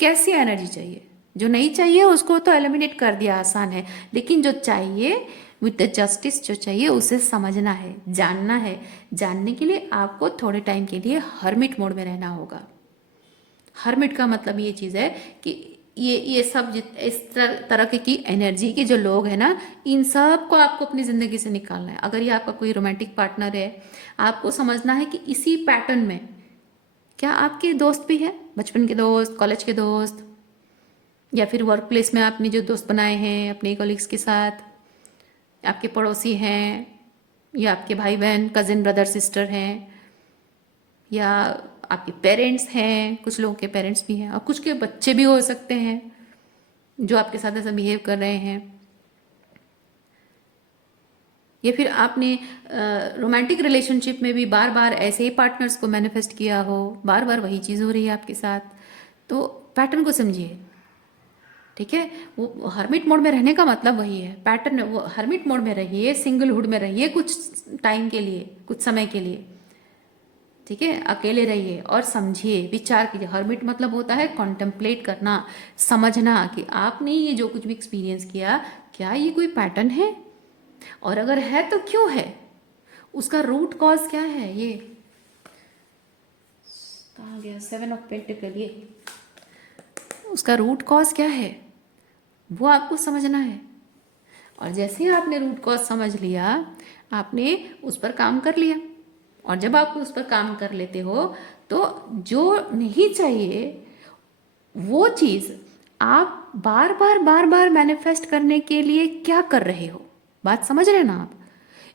कैसी एनर्जी चाहिए। जो नहीं चाहिए उसको तो एलिमिनेट कर दिया, आसान है। लेकिन जो चाहिए विद द जस्टिस, जो चाहिए उसे समझना है, जानना है। जानने के लिए आपको थोड़े टाइम के लिए हर्मिट मोड में रहना होगा। हर्मिट का मतलब ये चीज़ है कि ये सब इस तरह की एनर्जी के जो लोग हैं ना, इन सब को आपको अपनी ज़िंदगी से निकालना है। अगर ये आपका कोई रोमांटिक पार्टनर है, आपको समझना है कि इसी पैटर्न में क्या आपके दोस्त भी हैं, बचपन के दोस्त, कॉलेज के दोस्त, या फिर वर्क प्लेस में आपने जो दोस्त बनाए हैं अपने कॉलीग्स के साथ, आपके पड़ोसी हैं, या आपके भाई बहन, कजिन, ब्रदर, सिस्टर हैं, या आपके पेरेंट्स हैं। कुछ लोगों के पेरेंट्स भी हैं और कुछ के बच्चे भी हो सकते हैं जो आपके साथ ऐसा बिहेव कर रहे हैं। या फिर आपने रोमांटिक रिलेशनशिप में भी बार बार ऐसे ही पार्टनर्स को मैनिफेस्ट किया हो, बार बार वही चीज़ हो रही है आपके साथ, तो पैटर्न को समझिए। ठीक है, वो हर्मिट मोड में रहने का मतलब वही है, पैटर्न। वो हर्मिट मोड में रहिए, सिंगलहुड में रहिए कुछ टाइम के लिए, कुछ समय के लिए। ठीक है, अकेले रहिए और समझिए, विचार कीजिए। हर्मिट मतलब होता है कॉन्टेम्पलेट करना, समझना कि आपने ये जो कुछ भी एक्सपीरियंस किया, क्या ये कोई पैटर्न है, और अगर है तो क्यों है, उसका रूट कॉज क्या है। ये कहाँ गया, 7 ऑफ पेंटिकल, ये उसका रूट कॉज क्या है वो आपको समझना है। और जैसे ही आपने रूट कॉज समझ लिया, आपने उस पर काम कर लिया। और जब आप उस पर काम कर लेते हो तो जो नहीं चाहिए वो चीज़ आप बार बार मैनिफेस्ट करने के लिए क्या कर रहे हो, बात समझ रहे हैं ना आप।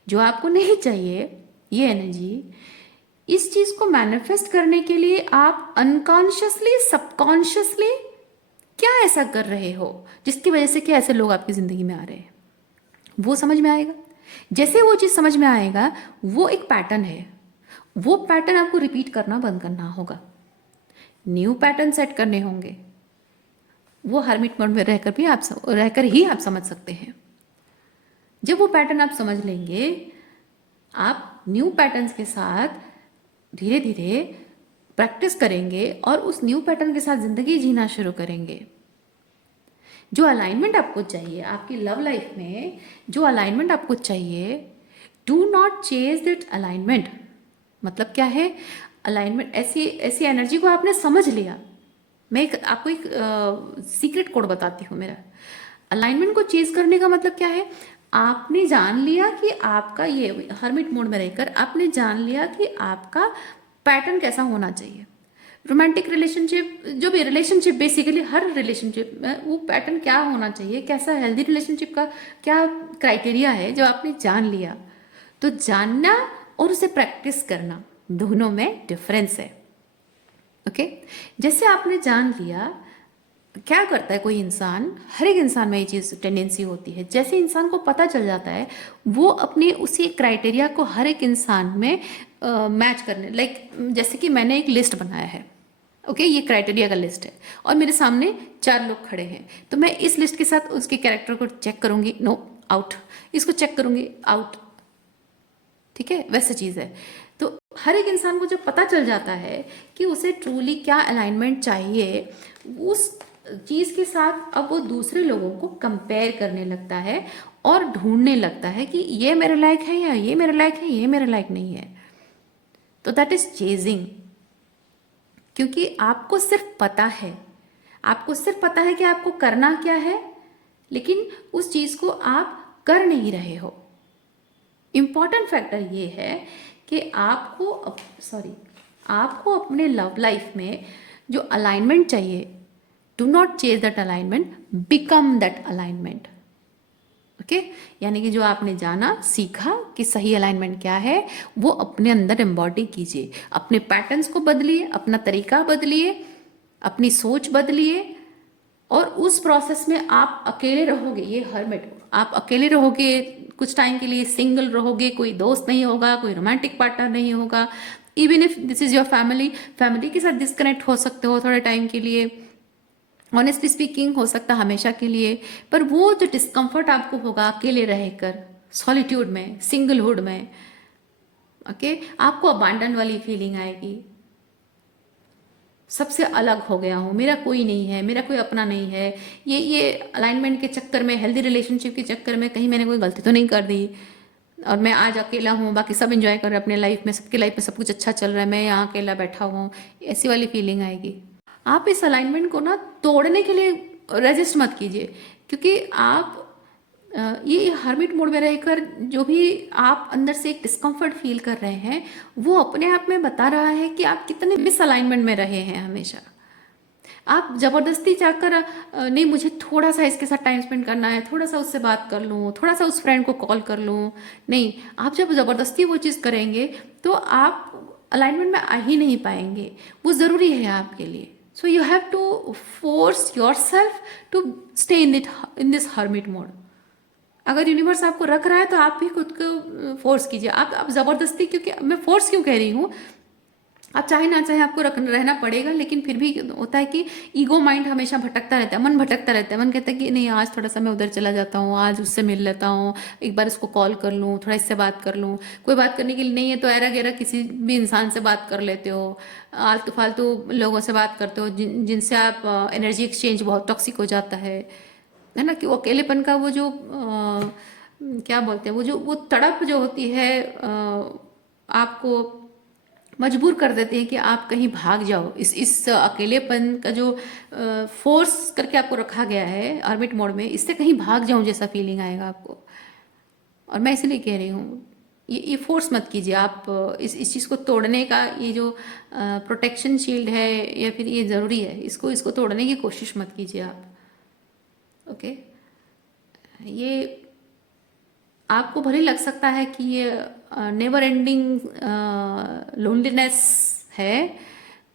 जो आपको नहीं चाहिए, ये एनर्जी, इस चीज़ को मैनिफेस्ट करने के लिए आप अनकॉन्शियसली, सबकॉन्शियसली क्या ऐसा कर रहे हो जिसकी वजह से क्या ऐसे लोग आपकी ज़िंदगी में आ रहे हैं, वो समझ में आएगा। जैसे वो चीज़ समझ में आएगा, वो एक पैटर्न है, वो पैटर्न आपको रिपीट करना बंद करना होगा, न्यू पैटर्न सेट करने होंगे। वो हर्मिट मोड में रहकर ही आप समझ सकते हैं। जब वो पैटर्न आप समझ लेंगे, आप न्यू पैटर्न्स के साथ धीरे धीरे प्रैक्टिस करेंगे और उस न्यू पैटर्न के साथ ज़िंदगी जीना शुरू करेंगे। जो अलाइनमेंट आपको चाहिए आपकी लव लाइफ में, जो अलाइनमेंट आपको चाहिए, do not chase that alignment. मतलब क्या है अलाइनमेंट? ऐसी ऐसी एनर्जी को आपने समझ लिया। मैं आपको एक सीक्रेट कोड बताती हूँ मेरा। अलाइनमेंट को चेज करने का मतलब क्या है? आपने जान लिया कि आपका ये हर्मिट मोड में रहकर आपने जान लिया कि आपका पैटर्न कैसा होना चाहिए। रोमांटिक रिलेशनशिप, जो भी रिलेशनशिप, बेसिकली हर रिलेशनशिप में वो पैटर्न क्या होना चाहिए, कैसा हेल्दी रिलेशनशिप का क्या क्राइटेरिया है, जो आपने जान लिया। तो जानना और उसे प्रैक्टिस करना, दोनों में डिफरेंस है। ओके, जैसे आपने जान लिया, क्या करता है कोई इंसान, हर एक इंसान में ये चीज़ टेंडेंसी होती है, जैसे इंसान को पता चल जाता है वो अपने उसी क्राइटेरिया को हर एक इंसान में मैच करने, लाइक जैसे कि मैंने एक लिस्ट बनाया है। ओके, ये क्राइटेरिया का लिस्ट है और मेरे सामने 4 लोग खड़े हैं, तो मैं इस लिस्ट के साथ उसके कैरेक्टर को चेक करूंगी, नो, आउट। इसको चेक करूंगी, आउट। ठीक है, वैसा चीज़ है। तो हर एक इंसान को जब पता चल जाता है कि उसे ट्रूली क्या अलाइनमेंट चाहिए, उस चीज़ के साथ अब वो दूसरे लोगों को कंपेयर करने लगता है और ढूंढने लगता है कि ये मेरे लायक है या ये मेरे लायक है, ये मेरे लायक नहीं है। तो दैट इज चेजिंग। क्योंकि आपको सिर्फ पता है, आपको सिर्फ पता है कि आपको करना क्या है, लेकिन उस चीज़ को आप कर नहीं रहे हो। इम्पॉर्टेंट फैक्टर ये है कि आपको अपने लव लाइफ में जो अलाइनमेंट चाहिए, do not chase that alignment, become that alignment. Okay, यानी कि जो आपने जाना, सीखा कि सही अलाइनमेंट क्या है, वो अपने अंदर एम्बॉडी कीजिए। अपने पैटर्न्स को बदलिए, अपना तरीका बदलिए, अपनी सोच बदलिए, और उस प्रोसेस में आप अकेले रहोगे। ये हर्मिट, आप अकेले रहोगे कुछ टाइम के लिए, सिंगल रहोगे, कोई दोस्त नहीं होगा, कोई रोमांटिक पार्टनर नहीं होगा। Even if this is your family, family के साथ डिस्कनेक्ट हो सकते हो थोड़े टाइम के लिए, ऑनेस्टली स्पीकिंग हो सकता है हमेशा के लिए। पर वो जो डिस्कम्फर्ट आपको होगा अकेले रहकर, सॉलिट्यूड में, सिंगलहुड में, ओके, आपको अबांडन वाली फीलिंग आएगी, सबसे अलग हो गया हूँ, मेरा कोई नहीं है, मेरा कोई अपना नहीं है। ये अलाइनमेंट के चक्कर में, हेल्दी रिलेशनशिप के चक्कर में कहीं मैंने कोई गलती तो नहीं कर दी, और मैं आज अकेला हूँ, बाकी सब इंजॉय कर रहे हैं अपने लाइफ में, सबकी लाइफ में सब कुछ अच्छा चल रहा है, मैं यहाँ अकेला बैठा हुआ हूँ, ऐसी वाली फीलिंग आएगी। आप इस अलाइनमेंट को ना तोड़ने के लिए रेजिस्ट मत कीजिए, क्योंकि आप ये हर्मिट मोड में रहकर जो भी आप अंदर से एक डिस्कम्फर्ट फील कर रहे हैं, वो अपने आप में बता रहा है कि आप कितने मिसअलाइनमेंट में रहे हैं हमेशा। आप ज़बरदस्ती चाहकर नहीं, मुझे थोड़ा सा इसके साथ टाइम स्पेंड करना है, थोड़ा सा उससे बात कर लूँ, थोड़ा सा उस फ्रेंड को कॉल कर लूँ, नहीं, आप जब ज़बरदस्ती वो चीज़ करेंगे तो आप अलाइनमेंट में आ ही नहीं पाएंगे। वो ज़रूरी है आपके लिए। So you have to force yourself to stay in this hermit mode. अगर यूनिवर्स आपको रख रहा है तो आप भी खुद को फोर्स कीजिए। आप ज़बरदस्ती, क्योंकि मैं फोर्स क्यों कह रही हूँ, आप चाहे ना चाहे आपको रहना पड़ेगा, लेकिन फिर भी होता है कि ईगो माइंड हमेशा भटकता रहता है, मन भटकता रहता है, मन कहता है कि नहीं, आज थोड़ा सा मैं उधर चला जाता हूँ, आज उससे मिल लेता हूँ, एक बार इसको कॉल कर लूँ, थोड़ा इससे बात कर लूँ। कोई बात करने के लिए नहीं है तो ऐरा गैरा किसी भी इंसान से बात कर लेते हो, आलतू फालतू लोगों से बात करते हो, जिनसे आप एनर्जी एक्सचेंज बहुत टॉक्सिक हो जाता है ना। कि वो अकेलेपन का वो जो क्या बोलते हैं, वो तड़प जो होती है, आपको मजबूर कर देते हैं कि आप कहीं भाग जाओ। इस अकेलेपन का जो फोर्स करके आपको रखा गया है हर्मिट मोड में, इससे कहीं भाग जाऊं जैसा फीलिंग आएगा आपको। और मैं इसलिए कह रही हूँ, ये फोर्स मत कीजिए आप। इस चीज़ को तोड़ने का ये जो प्रोटेक्शन शील्ड है, या फिर ये ज़रूरी है, इसको तोड़ने की कोशिश मत कीजिए आप। ओके, ये आपको भले लग सकता है कि ये नेवर एंडिंग लोनलीनेस है,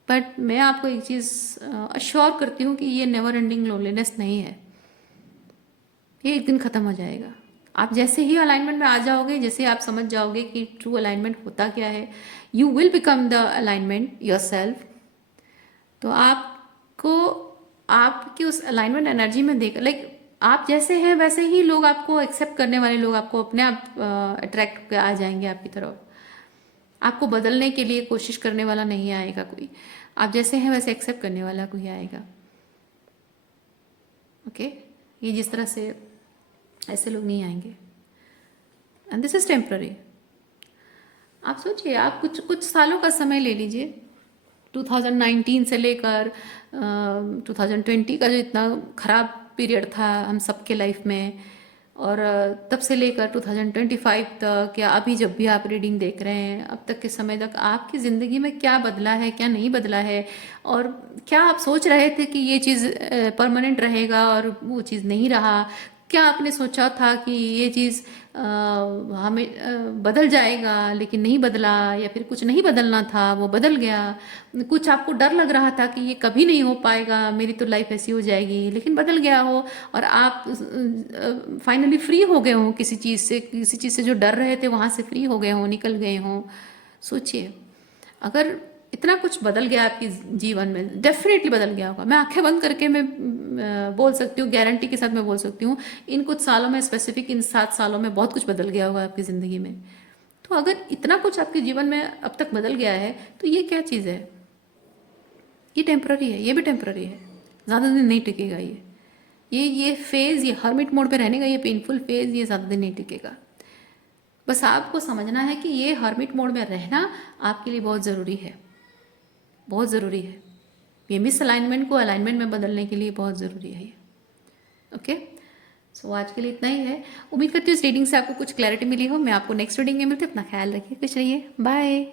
बट मैं आपको एक चीज़ अश्योर करती हूँ कि ये नेवर एंडिंग लोनलीनेस नहीं है। ये एक दिन ख़त्म हो जाएगा। आप जैसे ही अलाइनमेंट में आ जाओगे, जैसे आप समझ जाओगे कि ट्रू अलाइनमेंट होता क्या है, you will become the alignment your self. तो आपको आपकी उस अलाइनमेंट एनर्जी में देख, लाइक आप जैसे हैं वैसे ही लोग आपको एक्सेप्ट करने वाले लोग आपको अपने आप अट्रैक्ट करके आ जाएंगे आपकी तरफ। आपको बदलने के लिए कोशिश करने वाला नहीं आएगा कोई, आप जैसे हैं वैसे एक्सेप्ट करने वाला कोई आएगा। ओके, ये जिस तरह से ऐसे लोग नहीं आएंगे, एंड दिस इज टेम्प्ररी। आप सोचिए, आप कुछ सालों का समय ले लीजिए, 2019 से लेकर 2020 का जो इतना ख़राब पीरियड था हम सबके लाइफ में, और तब से लेकर 2025 तक, या अभी जब भी आप रीडिंग देख रहे हैं, अब तक के समय तक आपकी ज़िंदगी में क्या बदला है, क्या नहीं बदला है, और क्या आप सोच रहे थे कि ये चीज़ परमानेंट रहेगा और वो चीज़ नहीं रहा। क्या आपने सोचा था कि ये चीज़ हमें बदल जाएगा, लेकिन नहीं बदला, या फिर कुछ नहीं बदलना था वो बदल गया। कुछ आपको डर लग रहा था कि ये कभी नहीं हो पाएगा, मेरी तो लाइफ ऐसी हो जाएगी, लेकिन बदल गया हो, और आप फाइनली फ्री हो गए हो किसी चीज़ से जो डर रहे थे वहाँ से फ्री हो गए हो, निकल गए हो। सोचिए, अगर इतना कुछ बदल गया आपके जीवन में, डेफिनेटली बदल गया होगा। मैं आंखें बंद करके मैं बोल सकती हूँ, गारंटी के साथ मैं बोल सकती हूँ, इन कुछ सालों में, स्पेसिफिक इन 7 सालों में बहुत कुछ बदल गया होगा आपकी ज़िंदगी में। तो अगर इतना कुछ आपके जीवन में अब तक बदल गया है, तो ये क्या चीज़ है? ये टेम्प्ररी है, ये भी टेम्प्ररी है, ज़्यादा दिन नहीं टिकेगा ये फेज़, ये हर्मिट मोड पे रहने का ये पेनफुल फेज़, ये ज़्यादा दिन नहीं टिकेगा। बस आपको समझना है कि ये हर्मिट मोड में रहना आपके लिए बहुत ज़रूरी है, बहुत ज़रूरी है। ये मिस अलाइनमेंट को अलाइनमेंट में बदलने के लिए बहुत ज़रूरी है ये। ओके, सो आज के लिए इतना ही है। उम्मीद करती हूँ इस रीडिंग से आपको कुछ क्लैरिटी मिली हो। मैं आपको नेक्स्ट रीडिंग में मिलती हूँ। अपना ख्याल रखिए, खुश रहिए, बाय।